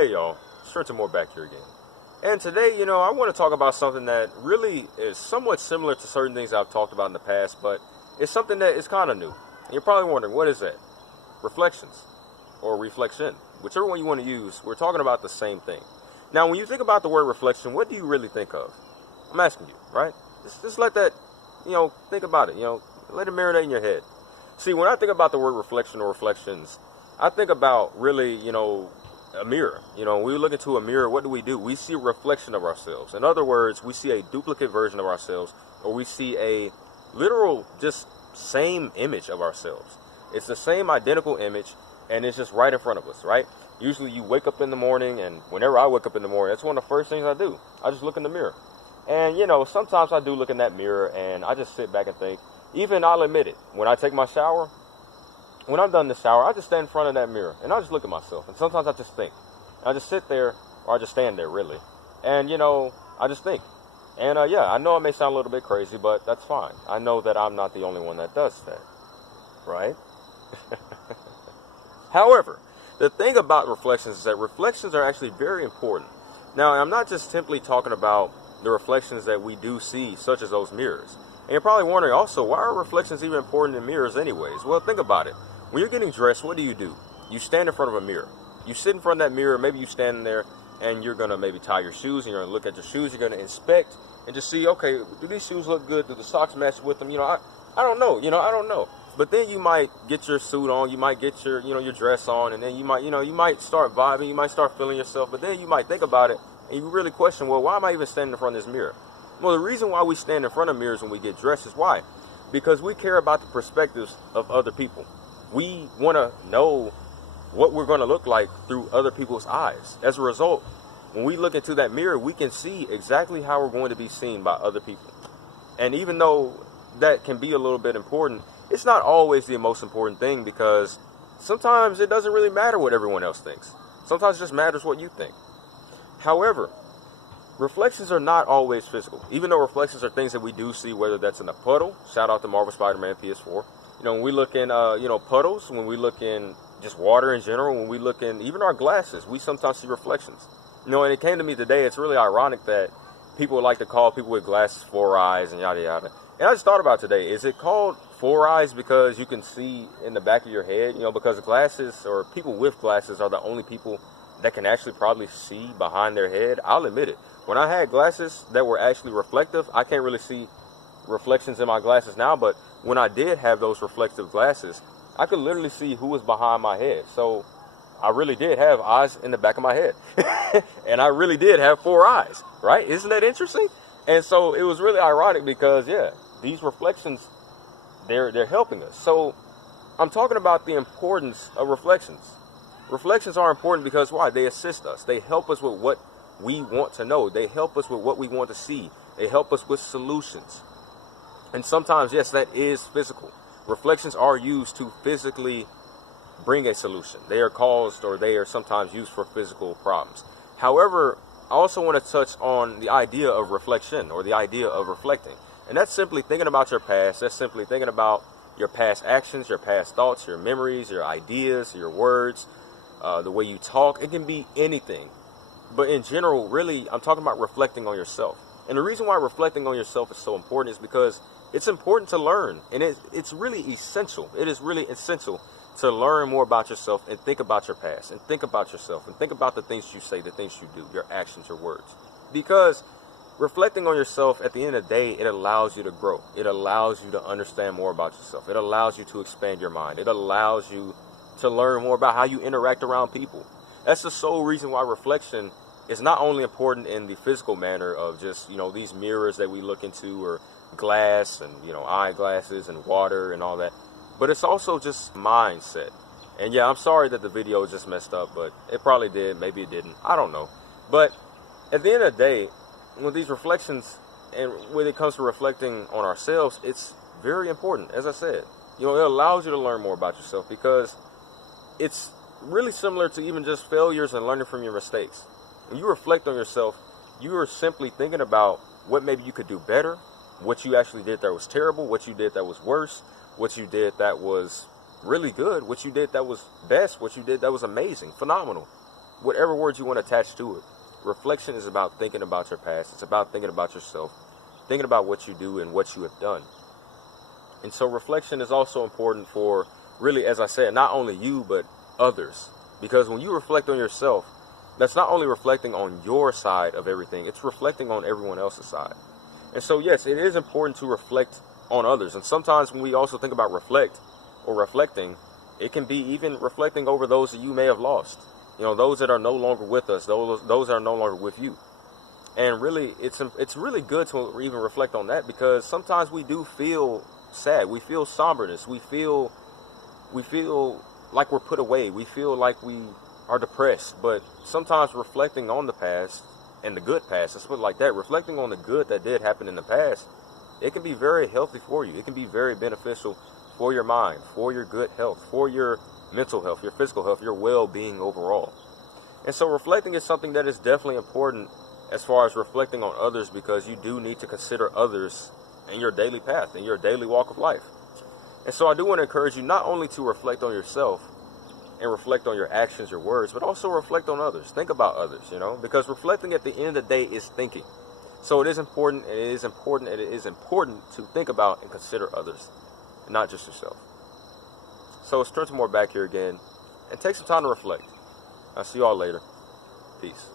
Hey y'all, Trenton back here again. And today, I want to talk about something that really is somewhat similar to certain things I've talked about in the past, but it's something that is kind of new. And you're probably wondering, what is that? Reflections, or reflection, whichever one you want to use. We're talking about the same thing. Now, when you think about the word reflection, what do you really think of? I'm asking you, right? Just let that, think about it, let it marinate in your head. See, when I think about the word reflection or reflections, I think about really, a mirror. When we look into a mirror, what do? We see a reflection of ourselves. In other words, we see a duplicate version of ourselves, or we see a literal, just same image of ourselves. It's the same identical image, and it's just right in front of us, right? Usually you wake up in the morning, and whenever I wake up in the morning, that's one of the first things I do. I just look in the mirror. And, sometimes I do look in that mirror, and I just sit back and think. Even I'll admit it, when I take my shower, when I'm done the shower, I just stand in front of that mirror and I just look at myself. And sometimes I just think. I just sit there, or I just stand there, really. And, I just think. And, I know it may sound a little bit crazy, but that's fine. I know that I'm not the only one that does that. Right? However, the thing about reflections is that reflections are actually very important. Now, I'm not just simply talking about the reflections that we do see, such as those mirrors. And you're probably wondering also, why are reflections even important in mirrors anyways? Well, think about it. When you're getting dressed, what do? You stand in front of a mirror. You sit in front of that mirror, maybe you stand there, and you're going to maybe tie your shoes, and you're going to look at your shoes, you're going to inspect, and just see, okay, do these shoes look good? Do the socks match with them? I don't know, I don't know. But then you might get your suit on, you might get your, your dress on, and then you might start vibing, you might start feeling yourself, but then you might think about it, and you really question, well, why am I even standing in front of this mirror? Well, the reason why we stand in front of mirrors when we get dressed is why? Because we care about the perspectives of other people. We want to know what we're going to look like through other people's eyes. As a result, when we look into that mirror, we can see exactly how we're going to be seen by other people. And even though that can be a little bit important, it's not always the most important thing, because sometimes it doesn't really matter what everyone else thinks. Sometimes it just matters what you think. However, reflections are not always physical. Even though reflections are things that we do see, whether that's in a puddle, shout out to Marvel Spider-Man PS4. When we look in, puddles, when we look in just water in general, when we look in even our glasses, we sometimes see reflections. And it came to me today, it's really ironic that people like to call people with glasses four eyes and yada yada. And I just thought about today, is it called four eyes because you can see in the back of your head? Because glasses, or people with glasses, are the only people that can actually probably see behind their head. I'll admit it. When I had glasses that were actually reflective, I can't really see reflections in my glasses now, but when I did have those reflective glasses, I could literally see who was behind my head. So I really did have eyes in the back of my head. And I really did have four eyes, right? Isn't that interesting? And so it was really ironic because, these reflections, they're helping us. So I'm talking about the importance of reflections. Reflections are important because why? They assist us. They help us with what we want to know. They help us with what we want to see. They help us with solutions. And sometimes, yes, that is physical. Reflections are used to physically bring a solution. They are caused, or they are sometimes used for physical problems. However, I also want to touch on the idea of reflection, or the idea of reflecting. And that's simply thinking about your past. That's simply thinking about your past actions, your past thoughts, your memories, your ideas, your words, the way you talk. It can be anything. But in general, really, I'm talking about reflecting on yourself. And the reason why reflecting on yourself is so important is because it's important to learn. And it's really essential. It is really essential to learn more about yourself and think about your past and think about yourself and think about the things you say, the things you do, your actions, your words. Because reflecting on yourself, at the end of the day, it allows you to grow. It allows you to understand more about yourself. It allows you to expand your mind. It allows you to learn more about how you interact around people. That's the sole reason why reflection is not only important in the physical manner of just, these mirrors that we look into, or glass and, eyeglasses and water and all that, but it's also just mindset. And I'm sorry that the video just messed up, but it probably did. Maybe it didn't. I don't know. But at the end of the day, with these reflections, and when it comes to reflecting on ourselves, it's very important. As I said, it allows you to learn more about yourself, because it's really similar to even just failures and learning from your mistakes. When you reflect on yourself, you are simply thinking about what maybe you could do better, what you actually did that was terrible, what you did that was worse, what you did that was really good, what you did that was best, what you did that was amazing, phenomenal. whatever words you want to attach to it. Reflection is about thinking about your past. It's about thinking about yourself, thinking about what you do and what you have done. And so reflection is also important for, really, as I said, not only you, but others. Because when you reflect on yourself, that's not only reflecting on your side of everything, it's reflecting on everyone else's side. And so, yes, it is important to reflect on others. And sometimes when we also think about reflect or reflecting, it can be even reflecting over those that you may have lost. You know, those that are no longer with us, those that are no longer with you. And really, it's really good to even reflect on that, because sometimes we do feel sad. We feel somberness. We feel like we're put away. We feel like we are depressed. But sometimes reflecting on the past, and the good past, let's put it like that, reflecting on the good that did happen in the past, it can be very healthy for you. It can be very beneficial for your mind, for your good health, for your mental health, your physical health, your well-being overall. And so reflecting is something that is definitely important as far as reflecting on others, because you do need to consider others in your daily path, in your daily walk of life. And so I do want to encourage you not only to reflect on yourself and reflect on your actions, your words, but also reflect on others. Think about others, because reflecting at the end of the day is thinking. So it is important to think about and consider others, and not just yourself. So it's Trenton back here again, and take some time to reflect. I'll see you all later. Peace.